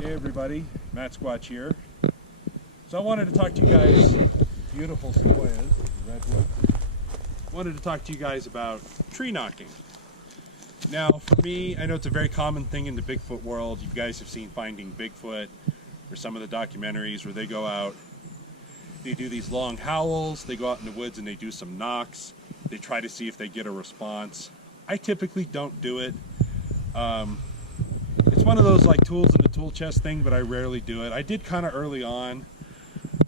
Hey everybody, Mattsquatch here. So I wanted to talk to you guys, beautiful sequoias, redwood. Wanted to talk to you guys about tree knocking. Now for me, I know it's a very common thing in the Bigfoot world. You guys have seen Finding Bigfoot or some of the documentaries where they go out, they do these long howls, they go out in the woods and they do some knocks. They try to see if they get a response. I typically don't do it. It's one of those like tools in the tool chest thing, but I rarely do it. I did kind of early on,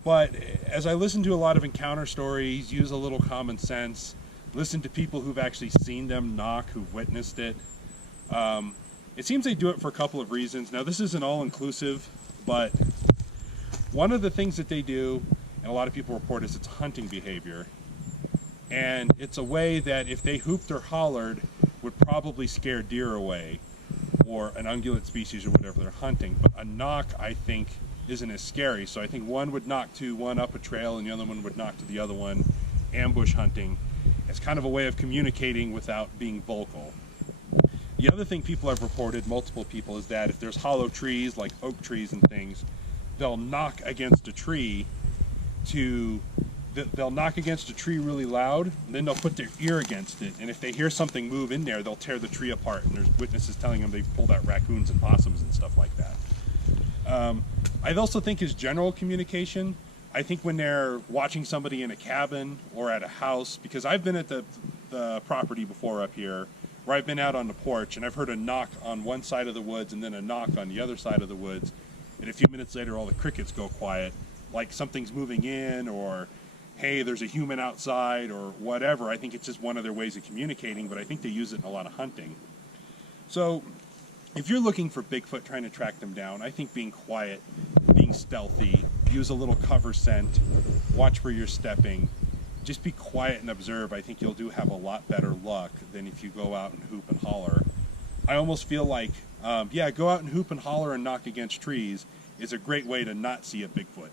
but as I listen to a lot of encounter stories, use a little common sense, listen to people who've actually seen them knock, who've witnessed it, it seems they do it for a couple of reasons. Now this isn't all inclusive, but one of the things that they do, and a lot of people report, is it's hunting behavior. And it's a way that if they hooped or hollered, would probably scare deer away, or an ungulate species or whatever they're hunting. But a knock, I think, isn't as scary. So I think one would knock to one up a trail and the other one would knock to the other one, ambush hunting. It's kind of a way of communicating without being vocal. The other thing people have reported, multiple people, is that if there's hollow trees, like oak trees and things, they'll knock against a tree they'll knock against a tree really loud, and then they'll put their ear against it, and if they hear something move in there, they'll tear the tree apart, and there's witnesses telling them they've pulled out raccoons and possums and stuff like that. I also think is general communication. I think when they're watching somebody in a cabin or at a house, because I've been at the property before up here, where I've been out on the porch, and I've heard a knock on one side of the woods and then a knock on the other side of the woods, and a few minutes later all the crickets go quiet, like something's moving in, or hey, there's a human outside, or whatever. I think it's just one of their ways of communicating, but I think they use it in a lot of hunting. So if you're looking for Bigfoot, trying to track them down, I think being quiet, being stealthy, use a little cover scent, watch where you're stepping, just be quiet and observe. I think you'll have a lot better luck than if you go out and hoop and holler. I almost feel like, go out and hoop and holler and knock against trees is a great way to not see a Bigfoot.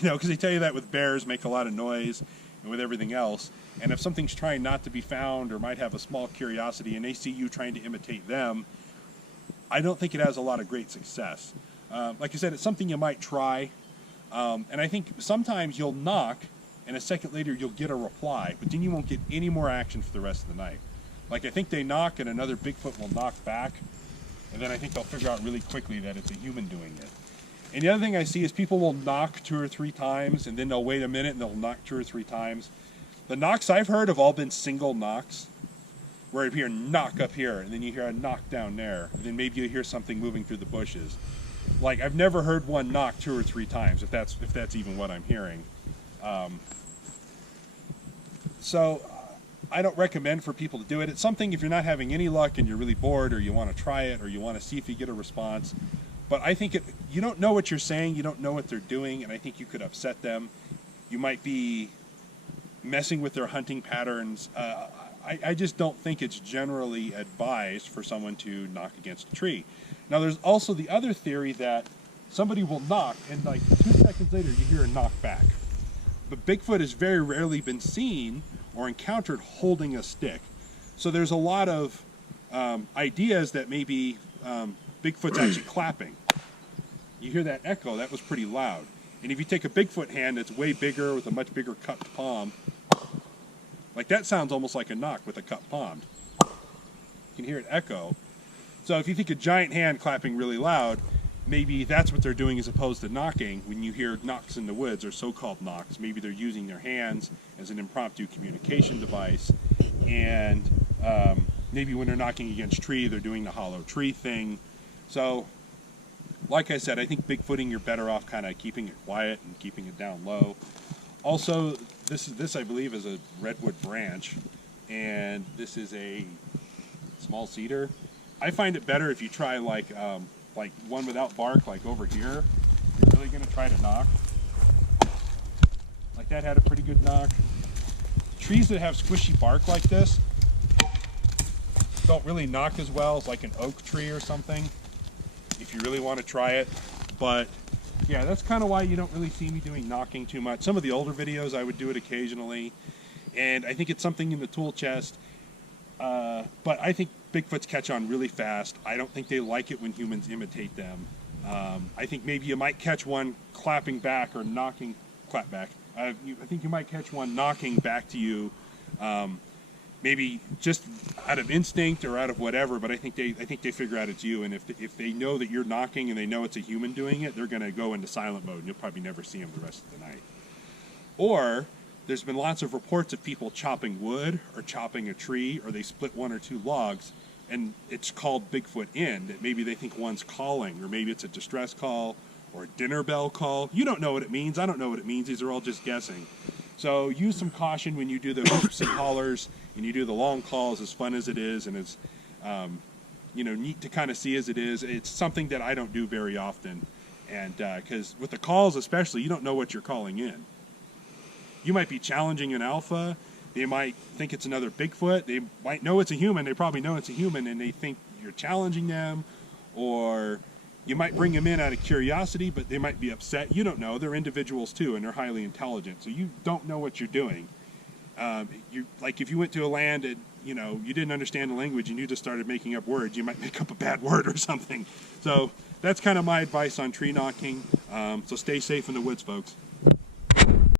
Because they tell you that with bears, make a lot of noise, and with everything else. And if something's trying not to be found or might have a small curiosity and they see you trying to imitate them, I don't think it has a lot of great success. Like I said, it's something you might try. And I think sometimes you'll knock, and a second later you'll get a reply, but then you won't get any more action for the rest of the night. Like I think they knock and another Bigfoot will knock back, and then I think they'll figure out really quickly that it's a human doing it. And the other thing I see is people will knock 2 or 3 times, and then they'll wait a minute and they'll knock 2 or 3 times. The knocks I've heard have all been single knocks, where you hear a knock up here, and then you hear a knock down there, and then maybe you hear something moving through the bushes. Like I've never heard one knock 2 or 3 times, if that's even what I'm hearing. So I don't recommend for people to do it. It's something if you're not having any luck and you're really bored, or you want to try it, or you want to see if you get a response. But I think you don't know what you're saying, you don't know what they're doing, and I think you could upset them. You might be messing with their hunting patterns. I just don't think it's generally advised for someone to knock against a tree. Now there's also the other theory that somebody will knock, and like 2 seconds later you hear a knock back. But Bigfoot has very rarely been seen or encountered holding a stick. So there's a lot of ideas that maybe Bigfoot's actually clapping. You hear that echo, that was pretty loud. And if you take a Bigfoot hand that's way bigger with a much bigger cupped palm, like that sounds almost like a knock with a cupped palm. You can hear it echo. So if you think a giant hand clapping really loud, maybe that's what they're doing as opposed to knocking. When you hear knocks in the woods, or so-called knocks, maybe they're using their hands as an impromptu communication device. And maybe when they're knocking against tree, they're doing the hollow tree thing. So, like I said, I think Bigfooting, you're better off kind of keeping it quiet and keeping it down low. Also, this I believe is a redwood branch, and this is a small cedar. I find it better if you try like one without bark, like over here. You're really going to try to knock. Like that had a pretty good knock. Trees that have squishy bark like this don't really knock as well as like an oak tree or something, if you really want to try it. But yeah, that's kind of why you don't really see me doing knocking too much. Some of the older videos I would do it occasionally, and I think it's something in the tool chest. But I think Bigfoots catch on really fast. I don't think they like it when humans imitate them. I think maybe you might catch one clapping back or knocking, clap back. I think you might catch one knocking back to you, maybe just out of instinct or out of whatever. But I think they figure out it's you, and if they know that you're knocking and they know it's a human doing it, they're going to go into silent mode, and you'll probably never see them the rest of the night. Or there's been lots of reports of people chopping wood or chopping a tree, or they split one or two logs, and it's called Bigfoot in, that maybe they think one's calling, or maybe it's a distress call or a dinner bell call. You don't know what it means. I don't know what it means. These are all just guessing. So use some caution when you do the hoops and hollers and you do the long calls, as fun as it is and as neat to kind of see as it is. It's something that I don't do very often, and because with the calls especially, you don't know what you're calling in. You might be challenging an alpha. They might think it's another Bigfoot. They might know it's a human. They probably know it's a human, and they think you're challenging them. Or you might bring them in out of curiosity, but they might be upset. You don't know. They're individuals too, and they're highly intelligent. So you don't know what you're doing. Like if you went to a land and you didn't understand the language and you just started making up words, you might make up a bad word or something. So that's kind of my advice on tree knocking. So stay safe in the woods, folks.